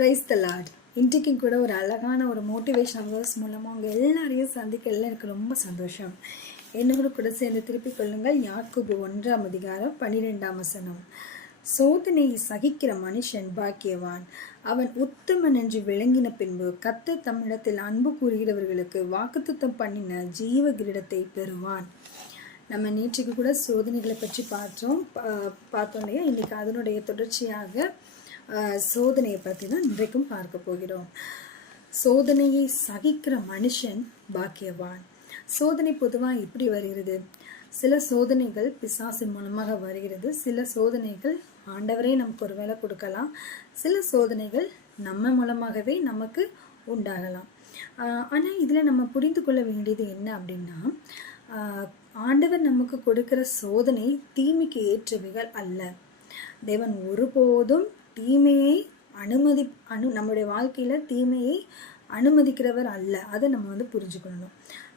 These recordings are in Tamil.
ப்ரைஸ் த லார்ட் இன்றைக்கும் கூட ஒரு அழகான ஒரு மோட்டிவேஷன் வேர்ஸ் மூலமாக அவங்க எல்லாரையும் சந்திக்கல எனக்கு ரொம்ப சந்தோஷம். என்னோட கூட சேர்ந்து திருப்பிக் கொள்ளுங்கள். யாக்கோபு ஒன்றாம் அதிகாரம் பன்னிரெண்டாம் வசனம். சோதனையை சகிக்கிற மனுஷன் பாக்கியவான். அவன் உத்தமன் என்று விளங்கின பின்பு கத்த தமிழத்தில் அன்பு கூறுகிறவர்களுக்கு வாக்குத்தத்தம் பண்ணின ஜீவ கிரீடத்தை பெறுவான். நம்ம நேற்றுக்கு கூட சோதனைகளை பற்றி பார்த்தோம். பா- பார்த்தோம் இல்லையா? இன்னைக்கு அதனுடைய தொடர்ச்சியாக சோதனையை பற்றி தான் இன்றைக்கும் பார்க்க போகிறோம். சோதனையை சகிக்கிற மனுஷன் பாக்கியவான். சோதனை பொதுவாக எப்படி வருகிறது. சில சோதனைகள் பிசாசின் மூலமாக வருகிறது. சில சோதனைகள் ஆண்டவரே நமக்கு ஒரு வேலை கொடுக்கலாம். சில சோதனைகள் நம்ம மூலமாகவே நமக்கு உண்டாகலாம். ஆனால் இதில் நம்ம புரிந்து கொள்ள வேண்டியது என்ன அப்படின்னா ஆண்டவர் நமக்கு கொடுக்கிற சோதனை தீமைக்கு ஏற்றவைகள் அல்ல. தேவன் ஒருபோதும் தீமையை அனுமதி அனு நம்முடைய வாழ்க்கையில் தீமையை அனுமதிக்கிறவர் அல்ல. அதை நம்ம வந்து புரிஞ்சுக்கணும்.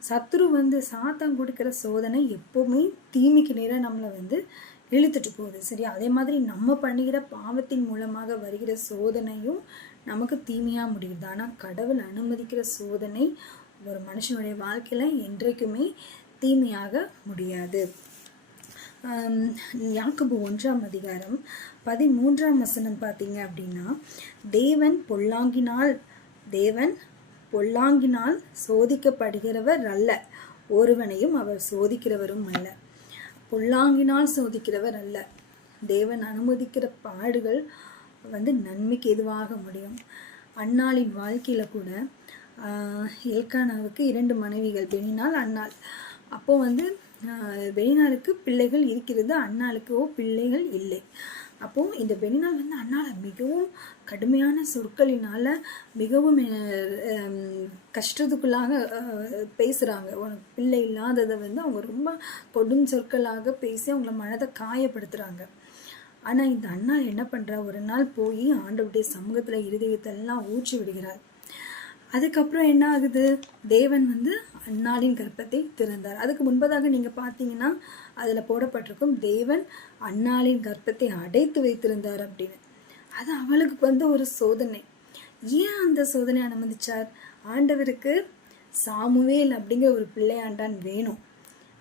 சத்ரு வந்து சாத்தான் கொடுக்கிற சோதனை எப்போவுமே தீமைக்கு நேராக நம்மளை வந்து இழுத்துட்டு போகுது. சரியா? அதே மாதிரி நம்ம பண்ணுகிற பாவத்தின் மூலமாக வருகிற சோதனையும் நமக்கு தீமையாக முடியுது. ஆனால் கடவுள் அனுமதிக்கிற சோதனை ஒரு மனுஷனுடைய வாழ்க்கையில் என்றைக்குமே தீமையாக முடியாது. யாக்கபு ஒன்றாம் அதிகாரம் பதிமூன்றாம் வசனம் பார்த்தீங்க அப்படின்னா தேவன் பொல்லாங்கினால் தேவன் பொல்லாங்கினால் சோதிக்கப்படுகிறவர் அல்ல. ஒருவனையும் அவர் சோதிக்கிறவரும் அல்ல. பொல்லாங்கினால் சோதிக்கிறவர் அல்ல. தேவன் அனுமதிக்கிற பாடுகள் வந்து நன்மைக்கு எதுவாக முடியும்? அன்னாளின் வாழ்க்கையில் கூட எல்கானாவுக்கு இரண்டு மனைவிகள் பெண்ணினால் அன்னாள். அப்போ வந்து வெளிநாளுக்கு பிள்ளைகள் இருக்கிறது அண்ணாளுக்கோ பிள்ளைகள் இல்லை. அப்போ இந்த வெளிநாள் வந்து அண்ணாவை மிகவும் கடுமையான சொற்களினால மிகவும் கஷ்டத்துக்குள்ளாக பேசுகிறாங்க பேசுறாங்க. உனக்கு பிள்ளை இல்லாததை வந்து அவங்க ரொம்ப கொடும் சொற்களாக பேசி அவங்கள மனதை காயப்படுத்துறாங்க. ஆனா இந்த அண்ணா என்ன பண்றா? ஒரு நாள் போய் ஆண்டவருடைய சமூகத்துல இருதயத்தை எல்லாம் ஊற்றி விடுகிறார். அதுக்கப்புறம் என்ன ஆகுது? தேவன் வந்து அன்னாளின் கர்ப்பத்தை திறந்தார். அதுக்கு முன்பதாக நீங்கள் பார்த்தீங்கன்னா அதில் போடப்பட்டிருக்கும் தேவன் அன்னாளின் கர்ப்பத்தை அடைத்து வைத்திருந்தார் அப்படின்னு. அது அவளுக்கு வந்து ஒரு சோதனை. ஏன் அந்த சோதனை அனுமதிச்சார்? ஆண்டவருக்கு சாமுவேல் அப்படிங்கிற ஒரு பிள்ளையாண்டான் வேணும்.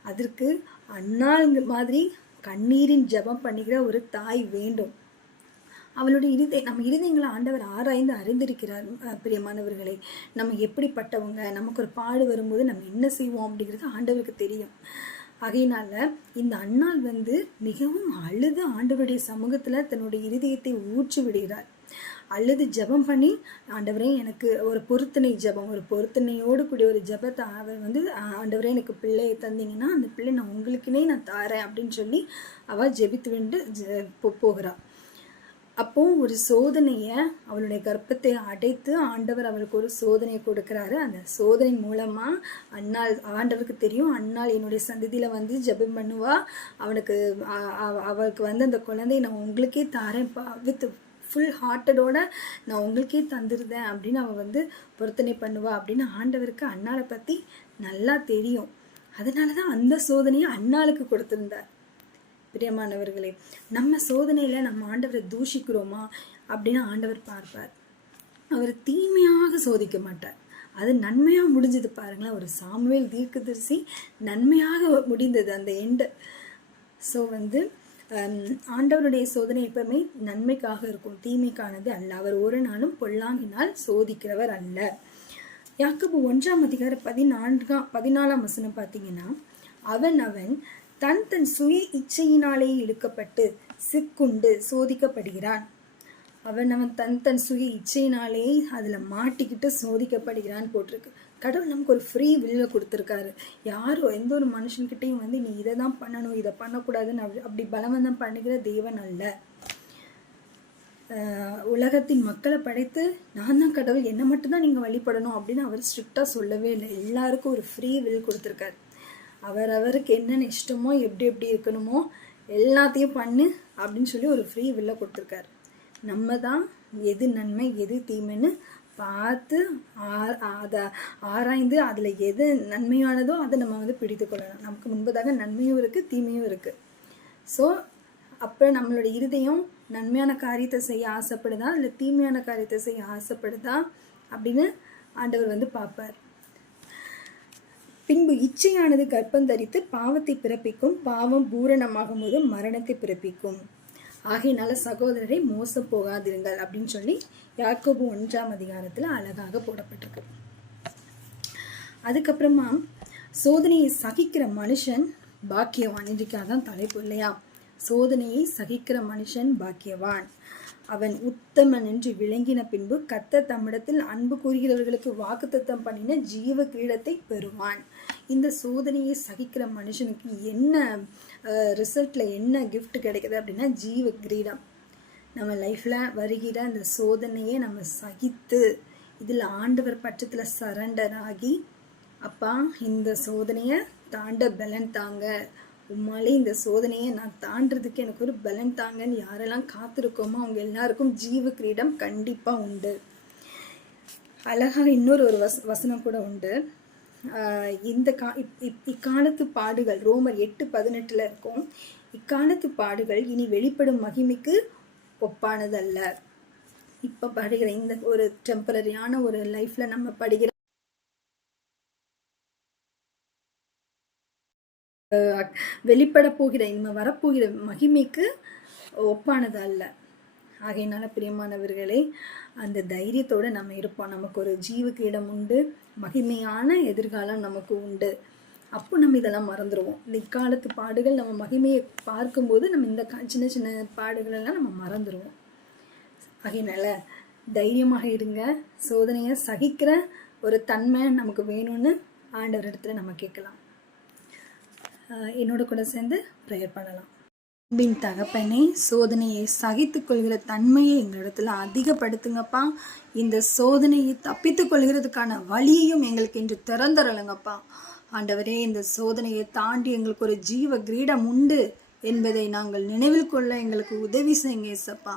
அதற்கு அண்ணாங்க மாதிரி கண்ணீரின் ஜெபம் பண்ணுகிற ஒரு தாய் வேண்டும். அவளுடைய இருதை நம்ம இருதயங்களை ஆண்டவர் ஆராய்ந்து அறிந்திருக்கிறார் அஹ் பிரியமானவர்களே. நம்ம எப்படிப்பட்டவங்க நமக்கு ஒரு பாடு வரும்போது நம்ம என்ன செய்வோம் அப்படிங்கிறது ஆண்டவருக்கு தெரியும். ஆகையினால இந்த அண்ணாள் வந்து மிகவும் அழுது ஆண்டவருடைய சமூகத்தில் தன்னுடைய இருதயத்தை ஊற்றி விடுகிறார். அழுது ஜெபம் பண்ணி ஆண்டவரே எனக்கு ஒரு பொருத்தனை ஜெபம் ஒரு பொருத்தனையோடு கூடிய ஒரு ஜெபத்தை அவர் வந்து ஆண்டவரே எனக்கு பிள்ளையை தந்தீங்கன்னா அந்த பிள்ளை நான் உங்களுக்குனே நான் தாரேன் அப்படின்னு சொல்லி அவள் ஜெபித்து விண்டு ஜெ- போகிறாள் அப்போ ஒரு சோதனையை அவளுடைய கர்ப்பத்தை அடைத்து ஆண்டவர் அவளுக்கு ஒரு சோதனையை கொடுக்கறாரு. அந்த சோதனை மூலமா அண்ணாள் ஆண்டவருக்கு தெரியும் அண்ணாள் என்னுடைய சந்ததியில வந்து ஜபம் பண்ணுவா. அவனுக்கு அவ- அவளுக்கு வந்து அந்த குழந்தை நான் உங்களுக்கே தாரேன்ப்பா வித் ஃபுல் ஹார்ட்டடோட நான் உங்களுக்கே தந்துருந்தேன் அப்படின்னு அவள் வந்து பொருத்தனை பண்ணுவா அப்படின்னு ஆண்டவருக்கு அண்ணாளை பற்றி நல்லா தெரியும். அதனால தான் அந்த சோதனையை அண்ணாளுக்கு கொடுத்துருந்தார். பிரியமானவர்களே நம்ம சோதனையில் நம்ம ஆண்டவரை தூஷிக்கிறோமா அப்படின்னு ஆண்டவர் பார்ப்பார். அவர் தீமையாக சோதிக்க மாட்டார். அது நன்மையாக முடிஞ்சது பாருங்களேன். ஒரு சாமுவேல் தீர்க்கதரிசி நன்மையாக முடிந்தது அந்த எண்டு ஸோ வந்து ஆண்டவருடைய சோதனை எப்பவுமே நன்மைக்காக இருக்கும். தீமைக்கானது அல்ல. அவர் ஒரு நாளும் பொல்லாங்கினால் சோதிக்கிறவர் அல்ல. யாக்கோபு ஒன்றாம் அதிகார பதினான்காம் பதினாலாம் வசனம் பார்த்தீங்கன்னா அவன் அவன் தன் தன் சுய இச்சையினாலே இழுக்கப்பட்டு சிக்குண்டு சோதிக்கப்படுகிறான். அவன் அவன் தன் தன் சுய இச்சையினாலே அதில் மாட்டிக்கிட்டு சோதிக்கப்படுகிறான்னு போட்டிருக்கு. கடவுள் நமக்கு ஒரு ஃப்ரீ வில்லை கொடுத்துருக்காரு. யாரும் எந்த ஒரு மனுஷன்கிட்டையும் வந்து நீ இதை தான் பண்ணணும் இதை பண்ணக்கூடாதுன்னு அப்படி பலவந்தம் பண்ணுகிற தேவன் அல்ல. உலகத்தின் மக்களை படைத்து நான் தான் கடவுள் என்னை மட்டும்தான் நீங்கள் வழிபடணும் அப்படின்னு அவர் ஸ்ட்ரிக்டாக சொல்லவே இல்லை. எல்லாருக்கும் ஒரு ஃப்ரீ வில் கொடுத்துருக்காரு. அவரவருக்கு என்னென்ன இஷ்டமோ எப்படி எப்படி இருக்கணுமோ எல்லாத்தையும் பண்ணு அப்படின்னு சொல்லி ஒரு ஃப்ரீ வில்ல கொடுத்துருக்காரு. நம்ம தான் எது நன்மை எது தீமைன்னு பார்த்து ஆ- அதை ஆராய்ந்து அதில் எது நன்மையானதோ அதை நம்ம வந்து பிடித்து கொள்ளலாம். நமக்கு முன்பதாக நன்மையும் இருக்குது தீமையும் இருக்குது ஸோ அப்போ நம்மளோட இருதயம் நன்மையான காரியத்தை செய்ய ஆசைப்படுதா இல்லை தீமையான காரியத்தை செய்ய ஆசைப்படுதா அப்படின்னு ஆண்டவர் வந்து பார்ப்பார். பின்பு இச்சையானது கற்பந்தரித்து பாவத்தை பிறப்பிக்கும் பாவம் பூரணமாகும் போது மரணத்தை பிறப்பிக்கும். ஆகையினால சகோதரரை மோசம் போகாதிருங்கள் அப்படின்னு சொல்லி யாக்கோபு ஒன்றாம் அதிகாரத்தில் அழகாக போடப்பட்டிருக்கு. அதுக்கப்புறமா சோதனையை சகிக்கிற மனுஷன் பாக்கியவான். இன்றைக்காக தான் தலைப்பு இல்லையா? சோதனையை சகிக்கிற மனுஷன் பாக்கியவான். அவன் உத்தமன் என்று விளங்கின பின்பு கத்த தம்மிடத்தில் அன்பு கூறுகிறவர்களுக்கு வாக்குத்தத்தம் பண்ணின ஜீவ கிரீடத்தை பெறுவான். இந்த சோதனையை சகிக்கிற மனுஷனுக்கு என்ன ரிசல்ட்டில் என்ன கிஃப்ட் கிடைக்குது அப்படின்னா ஜீவ கிரீடம். நம்ம லைஃப்பில் வருகிற அந்த சோதனையை நம்ம சகித்து இதில் ஆண்டவர் பட்சத்தில் சரண்டர் ஆகி அப்பா இந்த சோதனையை தாண்ட பலன் தாங்க. உம்மாலே இந்த சோதனையை நான் தாண்டதுக்கு எனக்கு ஒரு பலன் தாங்கன்னு யாரெல்லாம் காத்திருக்கோமோ அவங்க எல்லாருக்கும் ஜீவ கிரீடம் கண்டிப்பாக உண்டு. அழகாக இன்னொரு ஒரு வச வசனம் கூட உண்டு. இந்த கா இப் இப் இக்காலத்து பாடுகள் ரோமர் எட்டு பதினெட்டில் இருக்கும். இக்காலத்து பாடுகள் இனி வெளிப்படும் மகிமைக்கு ஒப்பானதல்ல. இப்போ படுகிற இந்த ஒரு டெம்பரரியான ஒரு லைஃப்பில் நம்ம படுகிற வெளிப்பட போகிற இனிமே வரப்போகிற மகிமைக்கு ஒப்பானது அல்ல. ஆகையினால பிரியமானவர்களே அந்த தைரியத்தோடு நம்ம இருப்போம். நமக்கு ஒரு ஜீவுக்கு இடம் உண்டு மகிமையான எதிர்காலம் நமக்கு உண்டு. அப்போ நம்ம இதெல்லாம் மறந்துடுவோம் இந்த இக்காலத்து பாடுகள் நம்ம மகிமையை பார்க்கும்போது நம்ம இந்த கா- சின்ன சின்ன பாடுகளெல்லாம் நம்ம மறந்துடுவோம் ஆகையினால தைரியமாக இருங்க. சோதனையை சகிக்கிற ஒரு தன்மை நமக்கு வேணும்னு ஆண்டவர் இடத்துல நம்ம கேட்கலாம். என்னோட கூட சேர்ந்து ப்ரேயர் பண்ணலாம். அன்பின் தகப்பனே சோதனையை சகித்து கொள்கிற தன்மையை எங்களிடத்துல அதிகப்படுத்துங்கப்பா. இந்த சோதனையை தப்பித்துக் கொள்கிறதுக்கான வழியையும் எங்களுக்கு இன்று திறந்தரலுங்கப்பா ஆண்டவரே இந்த சோதனையை தாண்டி எங்களுக்கு ஒரு ஜீவ கிரீடம் உண்டு என்பதை நாங்கள் நினைவில் கொள்ள எங்களுக்கு உதவி செய்யுங்க ஏசப்பா.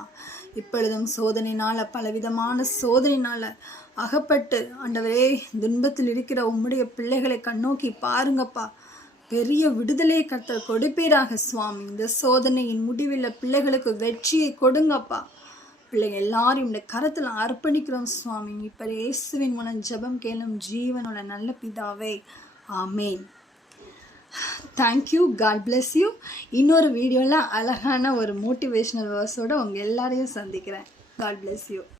இப்பொழுதும் சோதனையினால் பலவிதமான சோதனையினால் அகப்பட்டு ஆண்டவரே துன்பத்தில் இருக்கிற உம்முடைய பிள்ளைகளை கண்ணோக்கி பாருங்கப்பா. பெரிய விடுதலை கத்த கொடுப்பீராக சுவாமி. இந்த சோதனையின் முடிவில் பிள்ளைகளுக்கு வெற்றியை கொடுங்கப்பா. பிள்ளைங்க எல்லாரும் இந்த கரத்தில் அர்ப்பணிக்கிறோம் சுவாமி. இப்போ இயேசுவின் மூலம் ஜெபம் கேளும் ஜீவனோட நல்ல பிதாவே. ஆமேன். Thank you God bless you இன்னொரு வீடியோவில் அழகான ஒரு மோட்டிவேஷ்னல் வேர்ஸோடு உங்கள் எல்லாரையும் சந்திக்கிறேன். God bless you